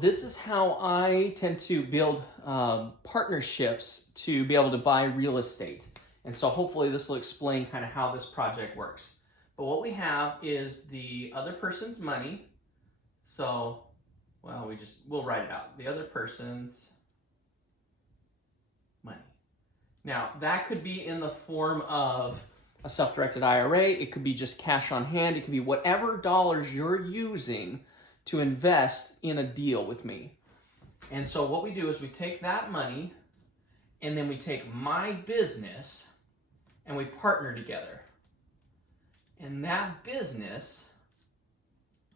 This is how I tend to build partnerships to be able to buy real estate. And so hopefully this will explain kind of how this project works. But what we have is the other person's money. So, well, we'll write it out. The other person's money. Now, that could be in the form of a self-directed IRA. It could be just cash on hand. It could be whatever dollars you're using to invest in a deal with me. And so what we do is we take that money and then we take my business and we partner together. And that business,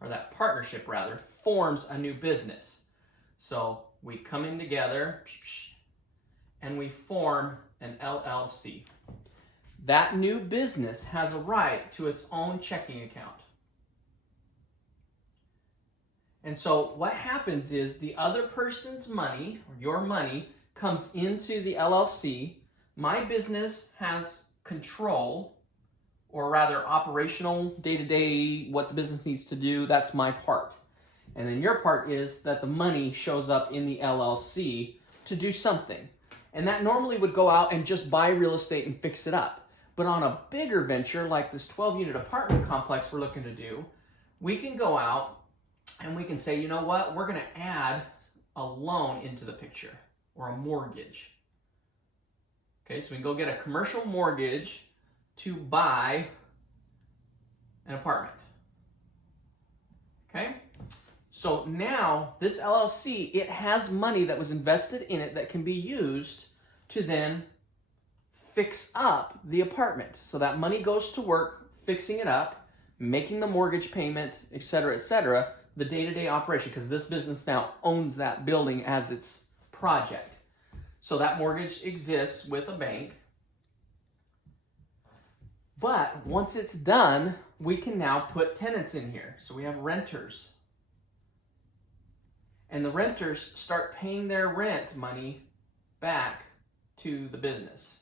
or that partnership rather, forms a new business. So we come in together and we form an LLC. That new business has a right to its own checking account. And so what happens is the other person's money, or your money, comes into the LLC. My business has control, or rather operational, day-to-day, what the business needs to do. That's my part. And then your part is that the money shows up in the LLC to do something. And that normally would go out and just buy real estate and fix it up. But on a bigger venture, like this 12-unit apartment complex we're looking to do, we can go out and we can say, you know what, we're going to add a loan into the picture, or a mortgage. Okay, so we can go get a commercial mortgage to buy an apartment. Okay, so now this LLC, it has money that was invested in it that can be used to then fix up the apartment. So that money goes to work fixing it up, making the mortgage payment, etc., the day-to-day operation, because this business now owns that building as its project. So that mortgage exists with a bank. But once it's done, we can now put tenants in here. So we have renters. And the renters start paying their rent money back to the business.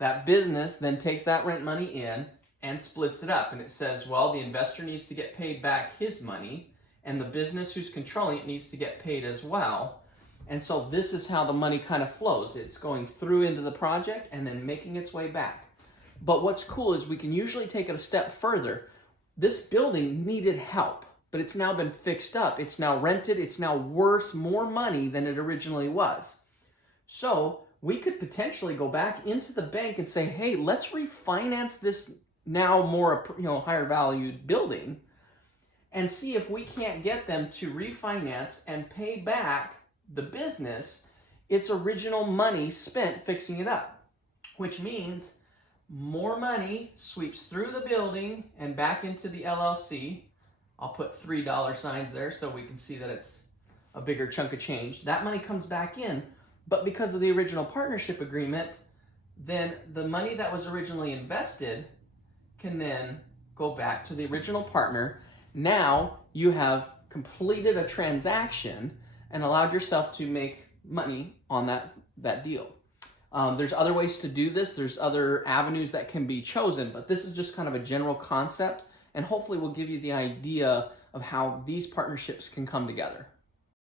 That business then takes that rent money in and splits it up. And it says, well, the investor needs to get paid back his money, and the business who's controlling it needs to get paid as well. And so this is how the money kind of flows. It's going through into the project and then making its way back. But what's cool is we can usually take it a step further. This building needed help, but it's now been fixed up. It's now rented. It's now worth more money than it originally was. So we could potentially go back into the bank and say, hey, let's refinance this now more, higher valued building, and see if we can't get them to refinance and pay back the business its original money spent fixing it up, which means more money sweeps through the building and back into the LLC. I'll put $3 signs there so we can see that it's a bigger chunk of change. That money comes back in, but because of the original partnership agreement, then the money that was originally invested can then go back to the original partner. Now you have completed a transaction and allowed yourself to make money on that deal. There's other ways to do this. There's other avenues that can be chosen, but this is just kind of a general concept, and hopefully will give you the idea of how these partnerships can come together.